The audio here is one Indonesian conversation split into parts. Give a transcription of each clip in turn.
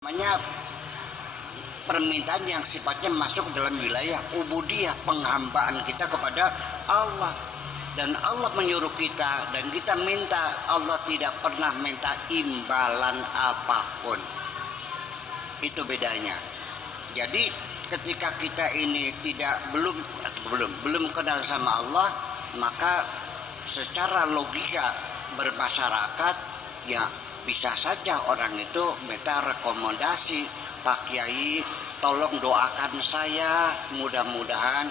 Namanya permintaan yang sifatnya masuk dalam wilayah ubudiyah, penghambaan kita kepada Allah. Dan Allah menyuruh kita dan kita minta. Allah tidak pernah minta imbalan apapun. Itu bedanya. Jadi ketika kita ini belum kenal sama Allah, maka secara logika bermasyarakat ya bisa saja orang itu minta rekomendasi, Pak Kiai tolong doakan saya, mudah-mudahan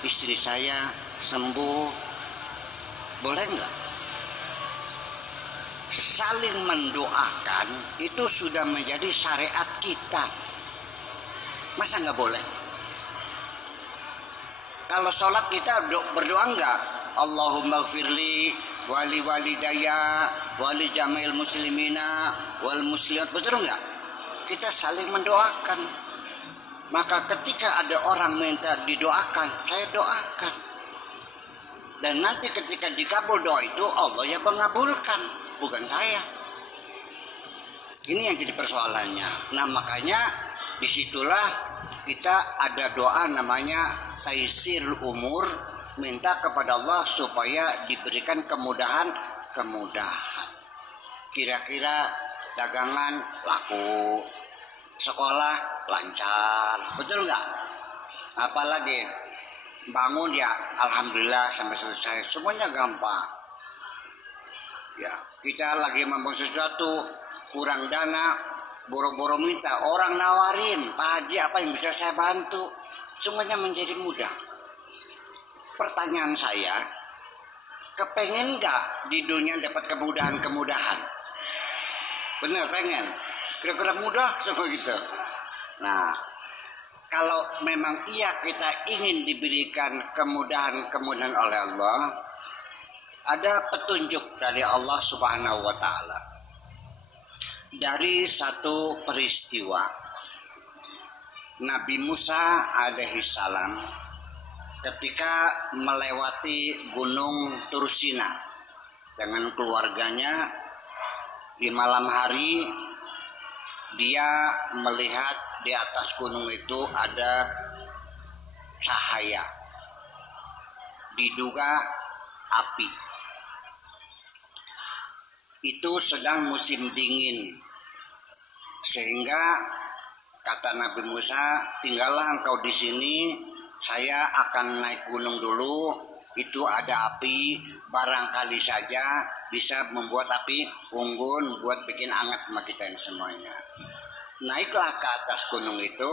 istri saya sembuh. Boleh nggak? Saling mendoakan itu sudah menjadi syariat kita. Masa nggak boleh? Kalau sholat kita berdoa nggak? Allahumma gfirli wali walidaya wali jamil muslimina wal muslimat, betul nggak? Kita saling mendoakan. Maka ketika ada orang minta didoakan, saya doakan. Dan nanti ketika dikabul doa itu Allah yang mengabulkan, bukan saya. Ini yang jadi persoalannya. Nah makanya disitulah kita ada doa namanya taisir umur, minta kepada Allah supaya diberikan kemudahan. Kira-kira dagangan laku, sekolah lancar, betul nggak? Apalagi bangun ya alhamdulillah sampai selesai, semuanya gampang. Ya kita lagi membangun sesuatu kurang dana, boro-boro minta orang nawarin, Pak Haji apa yang bisa saya bantu, semuanya menjadi mudah. Pertanyaan saya, kepengen nggak di dunia dapat kemudahan? Bener pengen? Kira-kira mudah semua gitu. Nah, kalau memang iya kita ingin diberikan kemudahan oleh Allah, ada petunjuk dari Allah Subhanahu wa Ta'ala. Dari satu peristiwa, Nabi Musa alaihissalam ketika melewati Gunung Tursina dengan keluarganya di malam hari, dia melihat di atas gunung itu ada cahaya, diduga api. Itu sedang musim dingin, sehingga kata Nabi Musa, tinggallah engkau di sini, saya akan naik gunung dulu. Itu ada api, barangkali saja bisa membuat api unggun buat bikin hangat sama kita ini semuanya. Naiklah ke atas gunung itu.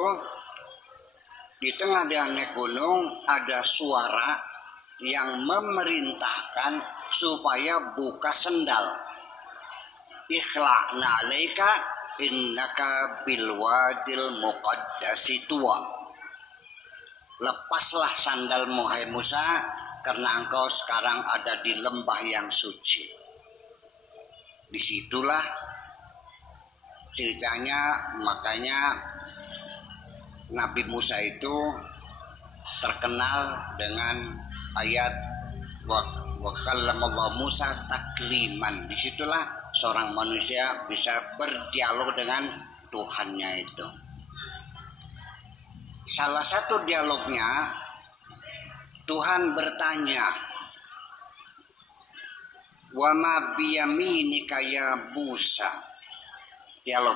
Di tengah dia naik gunung ada suara yang memerintahkan supaya buka sendal. Ikhla'na alaika innaka bilwadil muqaddasi tuwa. Lepaslah sandalmu hai Musa, karena engkau sekarang ada di lembah yang suci. Disitulah ceritanya, makanya Nabi Musa itu terkenal dengan ayat wa kallamallahu Musa takliman. Disitulah seorang manusia bisa berdialog dengan Tuhannya itu. Salah satu dialognya, Tuhan bertanya, wa ma biyaminika ya Musa. Dialog,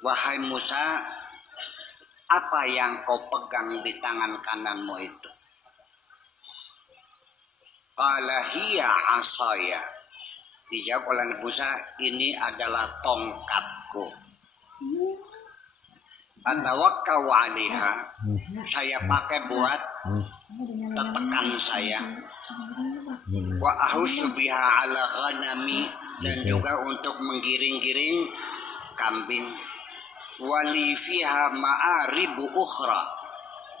wahai Musa, apa yang kau pegang di tangan kananmu itu? Qala hiya asaya. Dijawab oleh Nabi Musa, ini adalah tongkatku. Atawakkau 'alaiha, saya pakai buat tetekan saya. Wa ahussu biha 'ala ghanami, dan juga untuk menggiring-giring kambing. Wali fiha ma'aribu ukhra,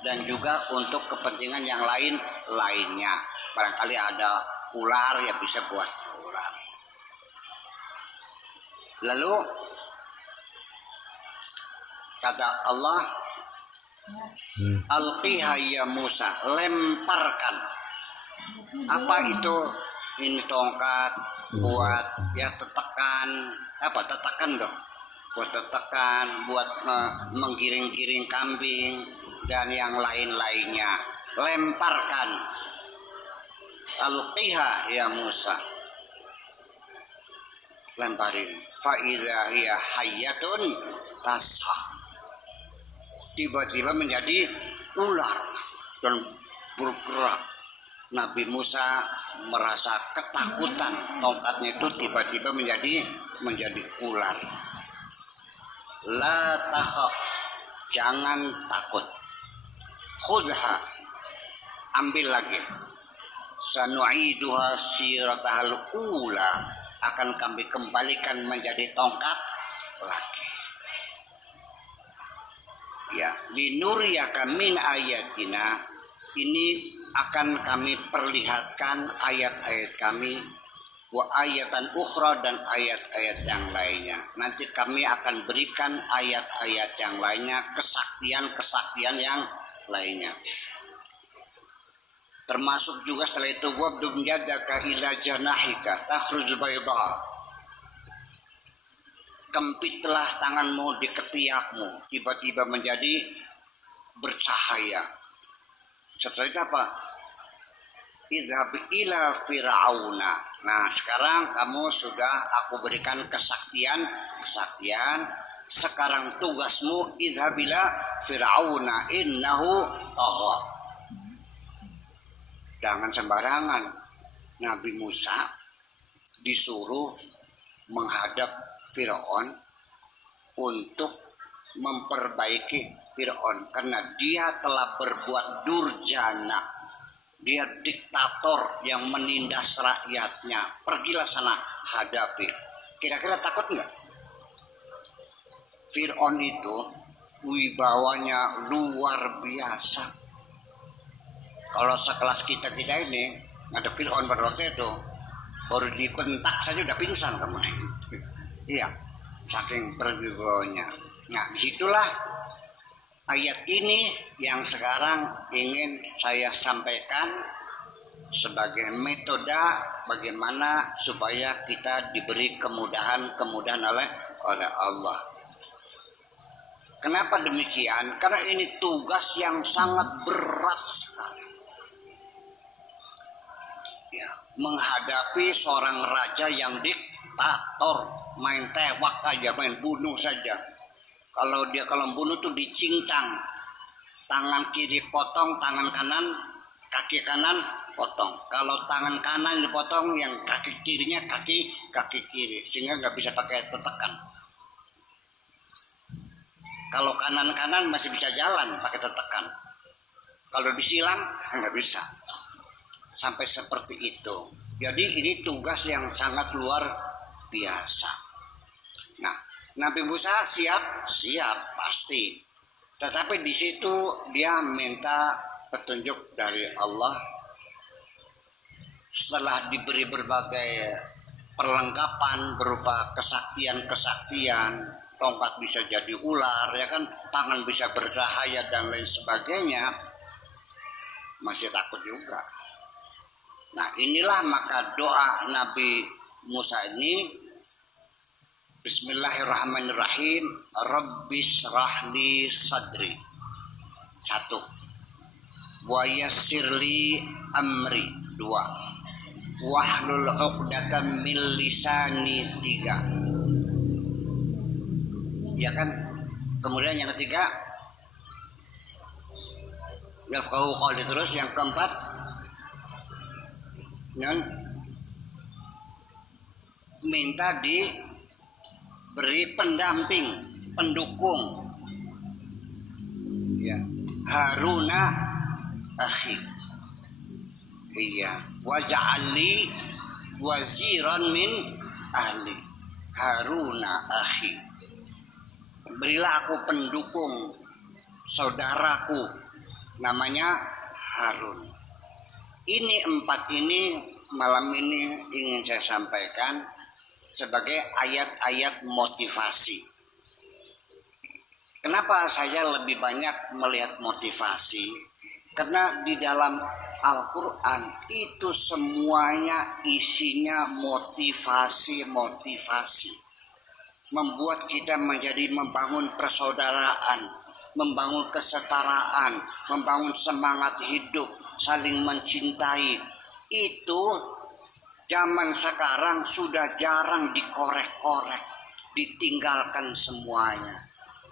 dan juga untuk kepentingan yang lainnya. Barangkali ada ular ya bisa buat ular. Lalu kata Allah, alqiha ya Musa, lemparkan. Apa itu? Ini tongkat buat ya tetekan, apa tetekan dong, buat tetekan, buat menggiring-giring kambing dan yang lain-lainnya. Lemparkan. Alqiha ya Musa. Lemparin. Fa idza hiya hayyatun tas'a. Tiba-tiba menjadi ular dan bergerak. Nabi Musa merasa ketakutan, tongkatnya itu tiba-tiba menjadi ular. La takhaf, jangan takut. Khudha, ambil lagi. Sanu'iduha siratahal ula, akan kami kembalikan menjadi tongkat lagi. Ya, linuriyaka min ayatina, ini akan kami perlihatkan ayat-ayat kami, wa ayatan ukhra, dan ayat-ayat yang lainnya. Nanti kami akan berikan ayat-ayat yang lainnya, kesaktian-kesaktian yang lainnya. Termasuk juga setelah itu wabdum yadaka ila janahika takhruj bayda. Kempitlah tanganmu di ketiakmu, tiba-tiba menjadi bercahaya. Setelah itu apa? Idhab ila fir'auna. Nah, sekarang kamu sudah aku berikan kesaktian. Sekarang tugasmu idhab ila fir'auna innahu tagha. Jangan sembarangan. Nabi Musa disuruh menghadap Fir'aun untuk memperbaiki Fir'aun karena dia telah berbuat durjana. Dia diktator yang menindas rakyatnya. Pergilah sana, hadapi. Kira-kira takut nggak? Fir'aun itu wibawanya luar biasa. Kalau sekelas kita ini ada Fir'aun pada waktu itu, baru dibentak saja udah pingsan kamu. Iya, saking berwibawanya. Nah, disitulah ayat ini yang sekarang ingin saya sampaikan sebagai metode bagaimana supaya kita diberi kemudahan oleh Allah. Kenapa demikian? Karena ini tugas yang sangat berat sekali. Ya, menghadapi seorang raja yang diktator, main tewak aja, main bunuh saja. Kalau bunuh tuh dicincang, tangan kiri potong, tangan kanan, kaki kanan potong. Kalau tangan kanan dipotong, yang kaki kirinya kaki kiri, sehingga nggak bisa pakai tetekan. Kalau kanan masih bisa jalan pakai tetekan. Kalau disilang nggak bisa. Sampai seperti itu. Jadi ini tugas yang sangat luar biasa. Nah, Nabi Musa siap pasti. Tetapi di situ dia minta petunjuk dari Allah. Setelah diberi berbagai perlengkapan berupa kesaktian, tongkat bisa jadi ular, ya kan, tangan bisa bercahaya dan lain sebagainya, masih takut juga. Nah, inilah maka doa Nabi Musa ini, Bismillahirrahmanirrahim, Rabbis rahli sadri. 1. Wa yassirli amri. 2. Wahlul 'uqdatam min lisani. 3. Ya kan? Kemudian yang ketiga, yafqahu qawli. Terus yang keempat, minta diberi pendamping, pendukung. Ya, Haruna akhi. Iya, waj'alli waziran min ahli. Haruna akhi. Berilah aku pendukung saudaraku, namanya Harun. Ini 4 ini malam ini ingin saya sampaikan sebagai ayat-ayat motivasi. Kenapa saya lebih banyak melihat motivasi? Karena di dalam Al-Quran itu semuanya isinya motivasi. membuat kita menjadi membangun persaudaraan, membangun kesetaraan, membangun semangat hidup, saling mencintai. Itu zaman sekarang sudah jarang dikorek-korek, ditinggalkan semuanya.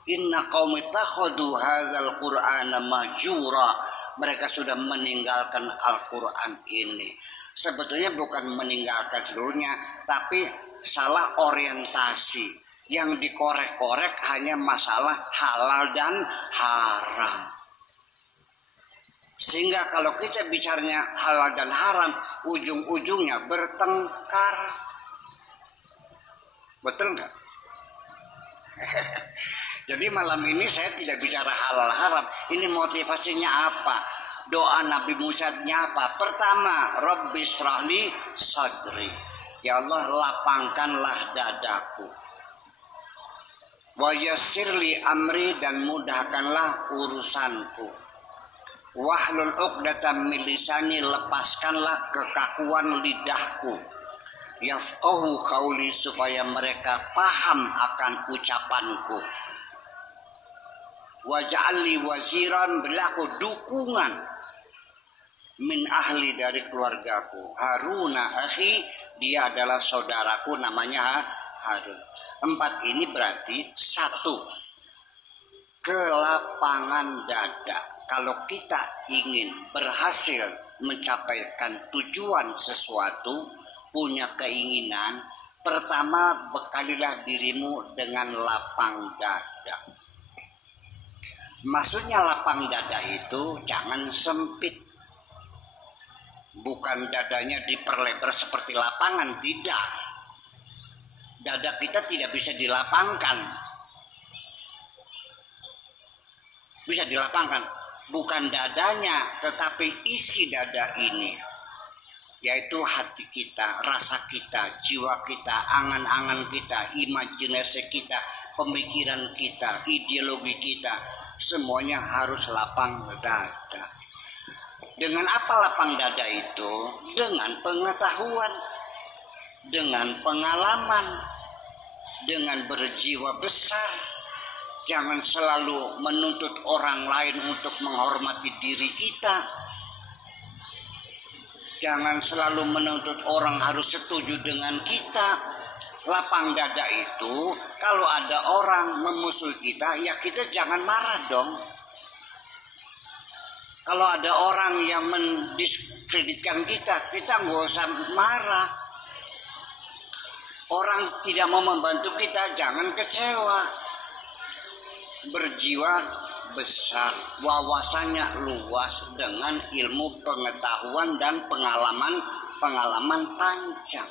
Inna qaumi takhadu hadzal qur'ana majura. Mereka sudah meninggalkan Al-Quran ini. Sebetulnya bukan meninggalkan seluruhnya, tapi salah orientasi. Yang dikorek-korek hanya masalah halal dan haram. Sehingga kalau kita bicaranya halal dan haram, ujung-ujungnya bertengkar. Betul nggak? Jadi malam ini saya tidak bicara halal haram. Ini motivasinya apa? Doa Nabi Musa apa? Pertama, Rabbi shrahli sadri. Ya Allah, lapangkanlah dadaku. Wa yassirli amri, dan mudahkanlah urusanku. Wahlul 'uqdatam min lisani, lepaskanlah kekakuan lidahku. Yafqahu qauli, supaya mereka paham akan ucapanku. Waj'alli waziran, berlaku dukungan min ahli, dari keluargaku. Haruna akhi, dia adalah saudaraku, namanya Harun. 4 ini berarti 1, kelapangan dada. Kalau kita ingin berhasil mencapaikan tujuan sesuatu, punya keinginan, pertama bekalilah dirimu dengan lapang dada. Maksudnya lapang dada itu jangan sempit. Bukan dadanya diperlebar seperti lapangan, tidak. Dada kita tidak bisa dilapangkan. Bisa dilapangkan, bukan dadanya, tetapi isi dada ini, yaitu hati kita, rasa kita, jiwa kita, angan-angan kita, imajinasi kita, pemikiran kita, ideologi kita, semuanya harus lapang dada. Dengan apa lapang dada itu? Dengan pengetahuan, dengan pengalaman, dengan berjiwa besar. Jangan selalu menuntut orang lain untuk menghormati diri kita. Jangan selalu menuntut orang harus setuju dengan kita. Lapang dada itu, kalau ada orang memusuhi kita, ya kita jangan marah dong. Kalau ada orang yang mendiskreditkan kita, kita nggak usah marah. Orang tidak mau membantu kita, jangan kecewa. Berjiwa besar, wawasannya luas, dengan ilmu pengetahuan dan pengalaman panjang.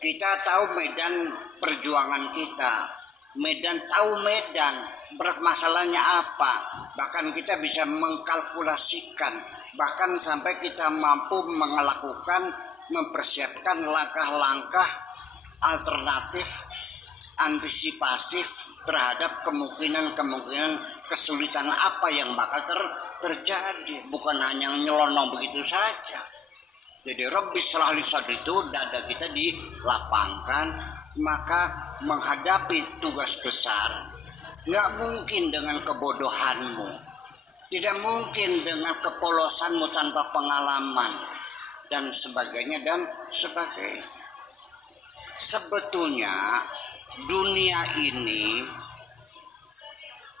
Kita tahu medan perjuangan kita, tahu medan masalahnya apa, bahkan kita bisa mengkalkulasikan, bahkan sampai kita mampu melakukan, mempersiapkan langkah-langkah alternatif, antisipasif terhadap kemungkinan kesulitan apa yang bakal terjadi, bukan hanya nyelonong begitu saja. Jadi Rabbi shrahli sadri itu dada kita dilapangkan, maka menghadapi tugas besar nggak mungkin dengan kebodohanmu, tidak mungkin dengan kepolosanmu tanpa pengalaman dan sebagainya dan sebagainya. Sebetulnya dunia ini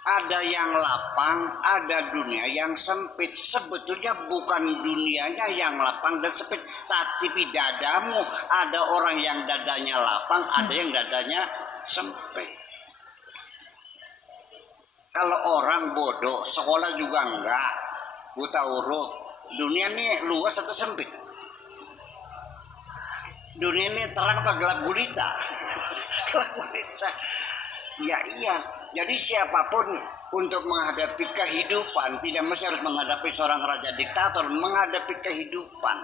ada yang lapang, ada dunia yang sempit. Sebetulnya bukan dunianya yang lapang dan sempit, tapi dadamu. Ada orang yang dadanya lapang, ada yang dadanya sempit. Kalau orang bodoh, sekolah juga enggak, buta huruf. Dunia ini luas atau sempit? Dunia ini terang apa gelap gulita? Gelap gulita. Ya iya. Jadi siapapun untuk menghadapi kehidupan, tidak mesti harus menghadapi seorang raja diktator, menghadapi kehidupan.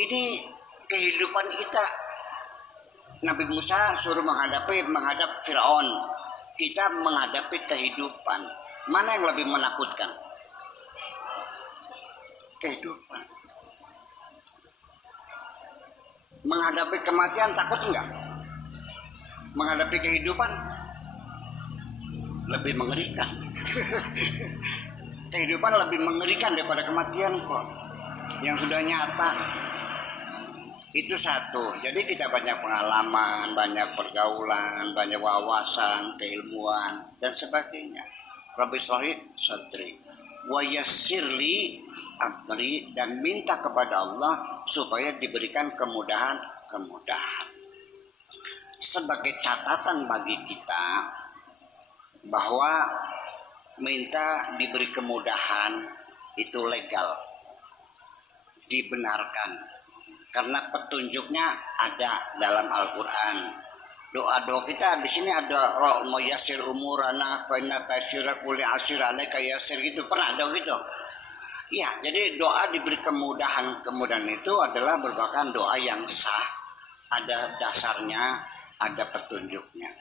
Ini kehidupan kita. Nabi Musa suruh menghadap Firaun. Kita menghadapi kehidupan. Mana yang lebih menakutkan? Kehidupan. Menghadapi kematian takut enggak? Menghadapi kehidupan lebih mengerikan. Kehidupan lebih mengerikan daripada kematian kok. Yang sudah nyata. Itu satu. Jadi kita banyak pengalaman, banyak pergaulan, banyak wawasan, keilmuan dan sebagainya. Rabbi sholli sadri wa yassirli amri, dan minta kepada Allah supaya diberikan kemudahan. Sebagai catatan bagi kita bahwa minta diberi kemudahan itu legal, dibenarkan, karena petunjuknya ada dalam Al-Quran. Doa-doa kita di sini ada Rahma yasir umurana fa inna kasyira kulli asir alaika yasir, gitu. Pernah ada gitu? Ya, jadi doa diberi kemudahan itu adalah merupakan doa yang sah, ada dasarnya, ada petunjuknya.